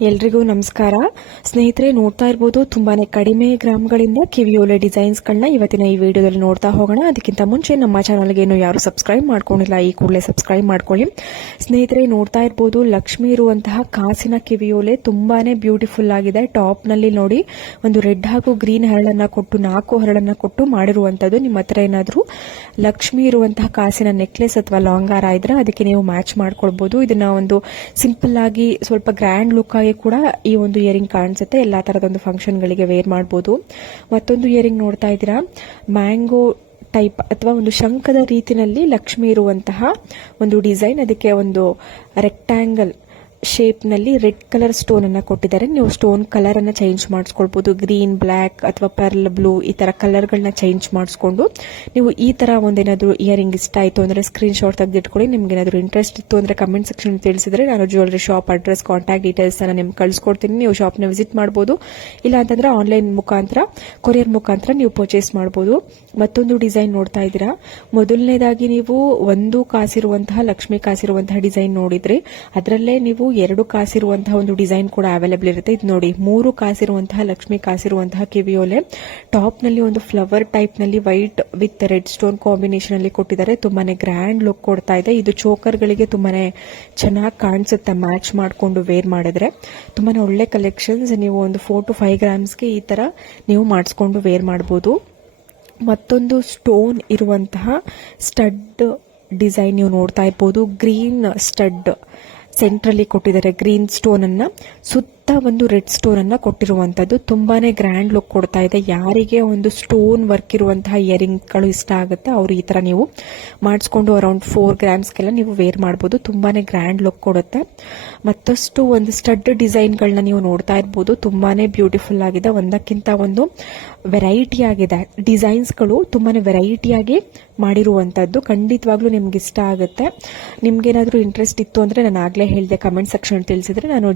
ಎಲ್ರಿಗೂ ನಮಸ್ಕಾರ ಸ್ನೇಹಿತರೆ. ನೋಡ್ತಾ ಇರಬಹುದು ತುಂಬಾನೇ ಕಡಿಮೆ ಗ್ರಾಮ್ಗಳಿಂದ ಕಿವಿಯೋಲೆ ಡಿಸೈನ್ಸ್ಗಳನ್ನ ಇವತ್ತಿನ ಈ ವಿಡಿಯೋದಲ್ಲಿ ನೋಡ್ತಾ ಹೋಗೋಣ. ಅದಕ್ಕಿಂತ ಮುಂಚೆ ನಮ್ಮ ಚಾನಲ್ಗೆ ಇನ್ನೂ ಯಾರು ಸಬ್ಸ್ಕ್ರೈಬ್ ಮಾಡ್ಕೊಂಡಿಲ್ಲ ಈ ಕೂಡಲೇ ಸಬ್ಸ್ಕ್ರೈಬ್ ಮಾಡ್ಕೊಳ್ಳಿ. ಸ್ನೇಹಿತರೆ, ನೋಡ್ತಾ ಇರಬಹುದು ಲಕ್ಷ್ಮಿ ಇರುವಂತಹ ಕಾಸಿನ ಕಿವಿಯೋಲೆ ತುಂಬಾನೇ ಬ್ಯೂಟಿಫುಲ್ ಆಗಿದೆ. ಟಾಪ್ ನಲ್ಲಿ ನೋಡಿ ಒಂದು ರೆಡ್ ಹಾಗೂ ಗ್ರೀನ್ ಹರಳನ್ನ ಕೊಟ್ಟು 4 ಹರಳನ್ನ ಕೊಟ್ಟು ಮಾಡಿರುವಂತದ್ದು. ನಿಮ್ಮ ಹತ್ರ ಏನಾದರೂ ಲಕ್ಷ್ಮಿ ಇರುವಂತಹ ಕಾಸಿನ ನೆಕ್ಲೆಸ್ ಅಥವಾ ಲಾಂಗ್ ಹಾರ ಇದ್ರೆ ಅದಕ್ಕೆ ನೀವು ಮ್ಯಾಚ್ ಮಾಡ್ಕೊಳ್ಬಹುದು. ಇದನ್ನ ಒಂದು ಸಿಂಪಲ್ ಆಗಿ ಸ್ವಲ್ಪ ಗ್ರ್ಯಾಂಡ್ ಲುಕ್ ಆಗಿ ಕೂಡ ಈ ಒಂದು ಇಯರಿಂಗ್ ಕಾಣಿಸುತ್ತೆ. ಎಲ್ಲಾ ತರದ ಒಂದು ಫಂಕ್ಷನ್ ಗಳಿಗೆ ವೇರ್ ಮಾಡಬಹುದು. ಮತ್ತೊಂದು ಇಯರಿಂಗ್ ನೋಡ್ತಾ ಇದ್ದೀರಾ, ಮ್ಯಾಂಗೋ ಟೈಪ್ ಅಥವಾ ಒಂದು ಶಂಖದ ರೀತಿಯಲ್ಲಿ ಲಕ್ಷ್ಮಿ ಇರುವಂತಹ ಒಂದು ಡಿಸೈನ್. ಅದಕ್ಕೆ ಒಂದು ರೆಕ್ಟಾಂಗಲ್ ಶೇಪ್ ನಲ್ಲಿ ರೆಡ್ ಕಲರ್ ಸ್ಟೋನ್ ಅನ್ನ ಕೊಟ್ಟಿದ್ದಾರೆ. ನೀವು ಸ್ಟೋನ್ ಕಲರ್ ಅನ್ನ ಚೇಂಜ್ ಮಾಡಿಸ್ಕೊಳ್ಬಹುದು. ಗ್ರೀನ್, ಬ್ಲಾಕ್ ಅಥವಾ ಪರ್ಲ್ ಬ್ಲೂ ಈ ತರ ಕಲರ್ ಗಳನ್ನ ಚೇಂಜ್ ಮಾಡಿಸ್ಕೊಂಡು ನೀವು ಈ ತರ ಒಂದೇನಾದ್ರು ಇಯರಿಂಗ್ ಇಷ್ಟ ಆಯ್ತು ಅಂದ್ರೆ ಸ್ಕ್ರೀನ್ ಶಾಟ್ ತೆಗೆದಿಟ್ಕೊಳ್ಳಿ. ನಿಮ್ಗೆ ಏನಾದ್ರು ಇಂಟ್ರೆಸ್ಟ್ ಇತ್ತು ಅಂದ್ರೆ ಕಮೆಂಟ್ ಸೆಕ್ಷನ್ ತಿಳಿಸಿದ್ರೆ ನಾನು jewellery shop address, contact details ಅನ್ನ ನಿಮ್ಗೆ ಕಳ್ಸಿಕೊಡ್ತೀನಿ. ನೀವು ಶಾಪ್ ನ ವಿಸಿಟ್ ಮಾಡಬಹುದು. ಇಲ್ಲ ಅಂತಂದ್ರೆ ಆನ್ಲೈನ್ ಮುಖಾಂತರ, ಕೊರಿಯರ್ ಮುಖಾಂತರ ನೀವು ಪರ್ಚೇಸ್ ಮಾಡಬಹುದು. ಮತ್ತೊಂದು ಡಿಸೈನ್ ನೋಡ್ತಾ ಇದ್ದೀರಾ. ಮೊದಲನೇದಾಗಿ ನೀವು ಒಂದು ಕಾಸಿರುವಂತಹ ಲಕ್ಷ್ಮಿ ಕಾಸಿರುವಂತಹ ಡಿಸೈನ್ ನೋಡಿದ್ರಿ. ಅದರಲ್ಲೇ ನೀವು 2 ಕಾಸಿರುವಂತಹ ಒಂದು ಡಿಸೈನ್ ಕೂಡ ಅವೈಲೇಬಲ್ ಇರುತ್ತೆ. ಇದು ನೋಡಿ 3 ಕಾಸಿರುವಂತಹ ಲಕ್ಷ್ಮಿ ಕಾಸಿರುವಂತಹ ಕಿವಿಯೋಲೆ. ಟಾಪ್ ನಲ್ಲಿ ಒಂದು ಫ್ಲವರ್ ಟೈಪ್ ನಲ್ಲಿ white with red stone combination ಅಲ್ಲಿ ಕೊಟ್ಟಿದ್ದಾರೆ. ತುಂಬಾನೇ ಗ್ರ್ಯಾಂಡ್ ಲುಕ್ ಕೊಡ್ತಾ ಇದೆ. ಇದು ಚೋಕರ್ ಗಳಿಗೆ ತುಂಬಾನೇ ಚೆನ್ನಾಗಿ ಕಾಣಿಸುತ್ತೆ. ಮ್ಯಾಚ್ ಮಾಡಿಕೊಂಡು ವೇರ್ ಮಾಡಿದ್ರೆ ತುಂಬಾನೇ ಒಳ್ಳೆ ಕಲೆಕ್ಷನ್ಸ್. ನೀವು ಒಂದು 4 to 5 ಗ್ರಾಮ್ಸ್ಗೆ ಈ ತರ ನೀವು ಮಾಡಿಸ್ಕೊಂಡು ವೇರ್ ಮಾಡಬಹುದು. ಮತ್ತೊಂದು ಸ್ಟೋನ್ ಇರುವಂತಹ ಸ್ಟಡ್ ಡಿಸೈನ್ ನೀವು ನೋಡ್ತಾ ಇರಬಹುದು. ಗ್ರೀನ್ ಸ್ಟಡ್ ಸೆಂಟ್ರಲ್ಲಿ ಕೊಟ್ಟಿದ್ದಾರೆ. ಗ್ರೀನ್ ಸ್ಟೋನ್ ಅನ್ನ ಸುತ್ತ ಒಂದು ರೆಡ್ ಸ್ಟೋನ್ ಅನ್ನ ಕೊಟ್ಟಿರುವಂತದ್ದು ತುಂಬಾನೇ ಗ್ರ್ಯಾಂಡ್ ಲುಕ್ ಕೊಡ್ತಾ ಇದೆ. ಯಾರಿಗೆ ಒಂದು ಸ್ಟೋನ್ ವರ್ಕ್ ಇರುವಂತಹ ಇಯರಿಂಗ್ ಗಳು ಇಷ್ಟ ಆಗುತ್ತೆ ಅವರು ಈ ತರ ನೀವು ಮಾಡಿಸ್ಕೊಂಡು ಅರೌಂಡ್ 4 ಗ್ರಾಮ್ಸ್ಗೆಲ್ಲ ನೀವು ವೇರ್ ಮಾಡಬಹುದು. ತುಂಬಾನೇ ಗ್ರ್ಯಾಂಡ್ ಲುಕ್ ಕೊಡುತ್ತೆ. ಮತ್ತಷ್ಟು ಒಂದು ಸ್ಟಡ್ ಡಿಸೈನ್ ಗಳನ್ನ ನೀವು ನೋಡ್ತಾ ಇರಬಹುದು. ತುಂಬಾನೇ ಬ್ಯೂಟಿಫುಲ್ ಆಗಿದೆ. ಒಂದಕ್ಕಿಂತ ಒಂದು ವೆರೈಟಿ ಆಗಿದೆ. ಡಿಸೈನ್ಸ್ ಗಳು ತುಂಬಾನೇ ವೆರೈಟಿಯಾಗಿ ಮಾಡಿರುವಂತದ್ದು. ಖಂಡಿತವಾಗ್ಲೂ ನಿಮ್ಗೆ ಇಷ್ಟ ಆಗುತ್ತೆ. ನಿಮ್ಗೇನಾದ್ರೂ ಇಂಟ್ರೆಸ್ಟ್ ಇತ್ತು ಅಂದ್ರೆ ನಾನು ಆಗ್ಲೇ ಹೇಳಿದೆ, ಕಮೆಂಟ್ ಸೆಕ್ಷನ್ ತಿಳಿಸಿದ್ರೆ ನಾನು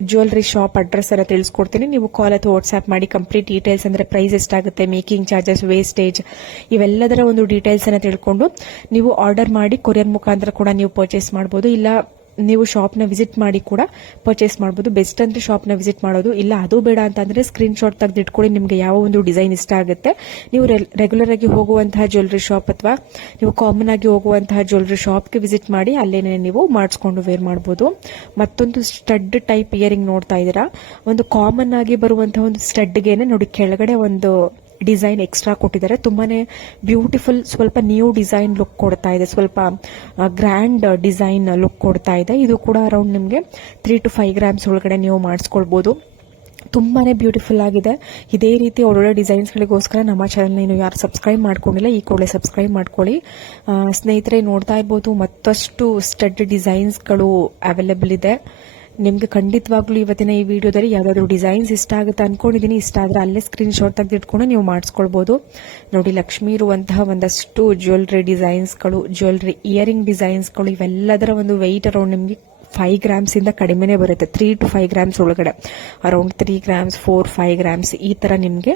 ಜ್ಯುವೆಲರಿ ಶಾಪ್ ಅಡ್ರೆಸ್ ಅನ್ನ ತಿಳಿಸ್ಕೊಡ್ತೀನಿ. ನೀವು ಕಾಲ್ ಅಥವಾ ವಾಟ್ಸ್ಆಪ್ ಮಾಡಿ ಕಂಪ್ಲೀಟ್ ಡೀಟೇಲ್ಸ್ ಅಂದ್ರೆ ಪ್ರೈಸ್ ಎಷ್ಟಾಗುತ್ತೆ, ಮೇಕಿಂಗ್ ಚಾರ್ಜಸ್, ವೇಸ್ಟೇಜ್ ಇವೆಲ್ಲದರ ಒಂದು ಡೀಟೇಲ್ಸ್ ಅನ್ನ ತಿಳ್ಕೊಂಡು ನೀವು ಆರ್ಡರ್ ಮಾಡಿ ಕೊರಿಯರ್ ಮುಖಾಂತರ ಕೂಡ ನೀವು ಪರ್ಚೇಸ್ ಮಾಡಬಹುದು. ಇಲ್ಲ ನೀವು ಶಾಪ್ ನ ವಿಸಿಟ್ ಮಾಡಿ ಕೂಡ ಪರ್ಚೇಸ್ ಮಾಡಬಹುದು. ಬೆಸ್ಟ್ ಅಂದ್ರೆ ಶಾಪ್ ನ ವಿಸಿಟ್ ಮಾಡೋದು. ಇಲ್ಲ ಅದು ಬೇಡ ಅಂತಂದ್ರೆ ಸ್ಕ್ರೀನ್ ಶಾಟ್ ತೆಗೆದಿಟ್ಕೊಳ್ಳಿ. ನಿಮ್ಗೆ ಯಾವ ಒಂದು ಡಿಸೈನ್ ಇಷ್ಟ ಆಗುತ್ತೆ ನೀವು ರೆಗ್ಯುಲರ್ ಆಗಿ ಹೋಗುವಂತಹ ಜ್ಯುವೆಲರಿ ಶಾಪ್ ಅಥವಾ ನೀವು ಕಾಮನ್ ಆಗಿ ಹೋಗುವಂತಹ ಜ್ಯುವೆಲರಿ ಶಾಪ್ಗೆ ವಿಸಿಟ್ ಮಾಡಿ ಅಲ್ಲೇನೆ ನೀವು ಮಾಡಿಸ್ಕೊಂಡು ವೇರ್ ಮಾಡಬಹುದು. ಮತ್ತೊಂದು ಸ್ಟಡ್ ಟೈಪ್ ಇಯರಿಂಗ್ ನೋಡ್ತಾ ಇದ್ದೀರಾ. ಒಂದು ಕಾಮನ್ ಆಗಿ ಬರುವಂತಹ ಒಂದು ಸ್ಟಡ್ಗೆನೆ ನೋಡಿ ಕೆಳಗಡೆ ಒಂದು ಡಿಸೈನ್ ಎಕ್ಸ್ಟ್ರಾ ಕೊಟ್ಟಿದ್ದಾರೆ. ತುಂಬಾನೇ ಬ್ಯೂಟಿಫುಲ್, ಸ್ವಲ್ಪ ನ್ಯೂ ಡಿಸೈನ್ ಲುಕ್ ಕೊಡ್ತಾ ಇದೆ. ಸ್ವಲ್ಪ ಗ್ರ್ಯಾಂಡ್ ಡಿಸೈನ್ ಲುಕ್ ಕೊಡ್ತಾ ಇದೆ. ಇದು ಕೂಡ ಅರೌಂಡ್ ನಿಮಗೆ 3 to 5 ಗ್ರಾಮ್ಸ್ ಒಳಗಡೆ ನೀವು ಮಾಡಿಸ್ಕೊಳ್ಬಹುದು. ತುಂಬಾನೇ ಬ್ಯೂಟಿಫುಲ್ ಆಗಿದೆ. ಇದೇ ರೀತಿ ಒಳ್ಳೊಳ್ಳೆ ಡಿಸೈನ್ಸ್ ಗಳಿಗೋಸ್ಕರ ನಮ್ಮ ಚಾನಲ್ನ ಇನ್ನು ಯಾರು ಸಬ್ಸ್ಕ್ರೈಬ್ ಮಾಡ್ಕೊಂಡಿಲ್ಲ ಈ ಕೂಡಲೇ ಸಬ್ಸ್ಕ್ರೈಬ್ ಮಾಡ್ಕೊಳ್ಳಿ. ಸ್ನೇಹಿತರೆ, ನೋಡ್ತಾ ಇರಬಹುದು ಮತ್ತಷ್ಟು ಸ್ಟಡ್ ಡಿಸೈನ್ಸ್ ಗಳು ಅವೈಲೇಬಲ್ ಇದೆ. ನಿಮ್ಗೆ ಖಂಡಿತವಾಗ್ಲೂ ಇವತ್ತಿನ ಈ ವಿಡಿಯೋದಲ್ಲಿ ಯಾವ್ದಾದ್ರು ಡಿಸೈನ್ಸ್ ಇಷ್ಟ ಆಗುತ್ತೆ ಅನ್ಕೊಂಡಿದೀನಿ. ಇಷ್ಟ ಆದ್ರೆ ಅಲ್ಲೇ ಸ್ಕ್ರೀನ್ ಶಾಟ್ ತೆಗೆದಿಟ್ಕೊಂಡು ನೀವು ಮಾಡಿಸ್ಕೊಳ್ಬಹುದು. ನೋಡಿ, ಲಕ್ಷ್ಮಿ ಇರುವಂತಹ ಒಂದಷ್ಟು ಜ್ಯುವೆಲರಿ ಡಿಸೈನ್ಸ್ ಗಳು, ಜ್ಯುವೆಲರಿ ಇಯರಿಂಗ್ ಡಿಸೈನ್ಸ್ ಗಳು ಇವೆಲ್ಲದರ ಒಂದು ವೆಯ್ಟ್ ಅರೌಂಡ್ ನಿಮ್ಗೆ 5 ಗ್ರಾಮ್ಸ್ ಇಂದ ಕಡಿಮೆನೆ ಬರುತ್ತೆ. 3 to 5 ಗ್ರಾಮ್ಸ್ ಒಳಗಡೆ ಅರೌಂಡ್ 3 ಗ್ರಾಮ್ಸ್ 4-5 ಗ್ರಾಮ್ಸ್ ಈ ತರ ನಿಮ್ಗೆ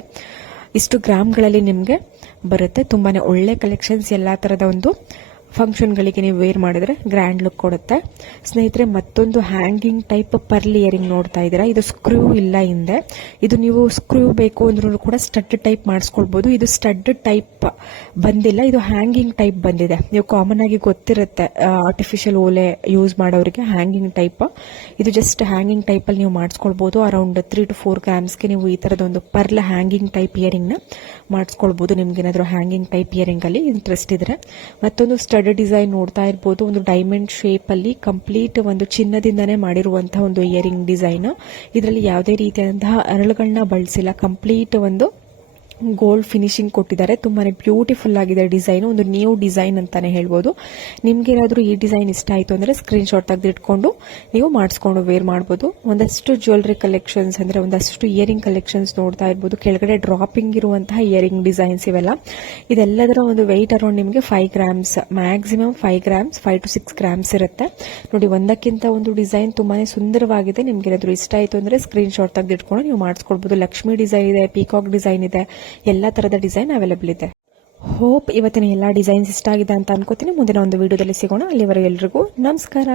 ಇಷ್ಟು ಗ್ರಾಮ್ಗಳಲ್ಲಿ ನಿಮ್ಗೆ ಬರುತ್ತೆ. ತುಂಬಾನೇ ಒಳ್ಳೆ ಕಲೆಕ್ಷನ್ಸ್. ಎಲ್ಲಾ ತರದ ಒಂದು ಫಂಕ್ಷನ್ಗಳಿಗೆ ನೀವು ವೇರ್ ಮಾಡಿದ್ರೆ ಗ್ರ್ಯಾಂಡ್ ಲುಕ್ ಕೊಡುತ್ತೆ. ಸ್ನೇಹಿತರೆ, ಮತ್ತೊಂದು ಹ್ಯಾಂಗಿಂಗ್ ಟೈಪ್ ಪರ್ಲ್ ಇಯರಿಂಗ್ ನೋಡ್ತಾ ಇದ್ದೀರಾ. ಇದು ಸ್ಕ್ರೂ ಇಲ್ಲ ಹಿಂದೆ. ಇದು ನೀವು ಸ್ಕ್ರೂ ಬೇಕು ಅಂದ್ರೂ ಕೂಡ ಸ್ಟಡ್ ಟೈಪ್ ಮಾಡಿಸ್ಕೊಳ್ಬಹುದು. ಇದು ಸ್ಟಡ್ ಟೈಪ್ ಬಂದಿಲ್ಲ, ಇದು ಹ್ಯಾಂಗಿಂಗ್ ಟೈಪ್ ಬಂದಿದೆ. ನೀವು ಕಾಮನ್ ಆಗಿ ಗೊತ್ತಿರುತ್ತೆ ಆರ್ಟಿಫಿಷಿಯಲ್ ಓಲೆ ಯೂಸ್ ಮಾಡೋರಿಗೆ ಹ್ಯಾಂಗಿಂಗ್ ಟೈಪ್. ಇದು ಜಸ್ಟ್ ಹ್ಯಾಂಗಿಂಗ್ ಟೈಪ್ ಅಲ್ಲಿ ನೀವು ಮಾಡಿಸ್ಕೊಳ್ಬಹುದು. ಅರೌಂಡ್ 3 to 4 ಗ್ರಾಮ್ಸ್ಗೆ ನೀವು ಈ ತರದೊಂದು ಪರ್ಲ್ ಹ್ಯಾಂಗಿಂಗ್ ಟೈಪ್ ಇಯರಿಂಗ್ ನ ಮಾಡಿಸ್ಕೊಳ್ಬಹುದು. ನಿಮ್ಗೆ ಏನಾದ್ರು ಹ್ಯಾಂಗಿಂಗ್ ಟೈಪ್ ಇಯರಿಂಗ್ ಅಲ್ಲಿ ಇಂಟ್ರೆಸ್ಟ್ ಇದ್ರೆ. ಮತ್ತೊಂದು ಸ್ಟಡ್ ಡಿಸೈನ್ ನೋಡ್ತಾ ಇರಬಹುದು. ಒಂದು ಡೈಮಂಡ್ ಶೇಪ್ ಅಲ್ಲಿ ಕಂಪ್ಲೀಟ್ ಒಂದು ಚಿನ್ನದಿಂದಾನೇ ಮಾಡಿರುವಂತಹ ಒಂದು ಇಯರಿಂಗ್ ಡಿಸೈನ್. ಇದರಲ್ಲಿ ಯಾವುದೇ ರೀತಿಯಾದಂತಹ ಅರಳುಗಳನ್ನ ಬಳಸಿಲ್ಲ. ಕಂಪ್ಲೀಟ್ ಒಂದು ಗೋಲ್ಡ್ ಫಿನಿಶಿಂಗ್ ಕೊಟ್ಟಿದ್ದಾರೆ. ತುಂಬಾನೇ ಬ್ಯೂಟಿಫುಲ್ ಆಗಿದೆ ಡಿಸೈನ್. ಒಂದು ನ್ಯೂ ಡಿಸೈನ್ ಅಂತಾನೆ ಹೇಳ್ಬೋದು. ನಿಮ್ಗೆ ಏನಾದರೂ ಈ ಡಿಸೈನ್ ಇಷ್ಟ ಆಯ್ತು ಅಂದ್ರೆ ಸ್ಕ್ರೀನ್ ಶಾಟ್ ತೆಗೆದಿಟ್ಕೊಂಡು ನೀವು ಮಾಡಿಸ್ಕೊಂಡು ವೇರ್ ಮಾಡಬಹುದು. ಒಂದಷ್ಟು ಜ್ಯುವೆಲರಿ ಕಲೆಕ್ಷನ್ಸ್ ಅಂದ್ರೆ ಒಂದಷ್ಟು ಇಯರಿಂಗ್ ಕಲೆಕ್ಷನ್ಸ್ ನೋಡ್ತಾ ಇರಬಹುದು. ಕೆಳಗಡೆ ಡ್ರಾಪಿಂಗ್ ಇರುವಂತಹ ಇಯರಿಂಗ್ ಡಿಸೈನ್ಸ್ ಇವೆಲ್ಲ. ಇದೆಲ್ಲದರ ಒಂದು ವೆಯ್ಟ್ ಅರೌಂಡ್ ನಿಮಗೆ 5 grams, maximum 5 grams, 5 to 6 grams ಇರುತ್ತೆ. ನೋಡಿ, ಒಂದಕ್ಕಿಂತ ಒಂದು ಡಿಸೈನ್ ತುಂಬಾನೇ ಸುಂದರವಾಗಿದೆ. ನಿಮ್ಗೆ ಏನಾದರೂ ಇಷ್ಟ ಆಯ್ತು ಅಂದ್ರೆ ಸ್ಕ್ರೀನ್ ಶಾಟ್ ತೆಗೆದಿಟ್ಕೊಂಡು ನೀವು ಮಾಡಿಸ್ಕೊಳ್ಬಹುದು. ಲಕ್ಷ್ಮಿ ಡಿಸೈನ್ ಇದೆ, ಪೀಕಾಕ್ ಡಿಸೈನ್ ಇದೆ, ಎಲ್ಲಾ ತರದ ಡಿಸೈನ್ ಅವೈಲೇಬಲ್ ಇದೆ. ಹೋಪ್ ಇವತ್ತಿನ ಎಲ್ಲಾ ಡಿಸೈನ್ಸ್ ಇಷ್ಟ ಆಗಿದೆ ಅಂತ ಅನ್ಕೋತೀನಿ. ಮುಂದಿನ ಒಂದು ವಿಡಿಯೋದಲ್ಲಿ ಸಿಗೋಣ. ಅಲ್ಲಿವರೆಗೂ ಎಲ್ರಿಗೂ ನಮಸ್ಕಾರ.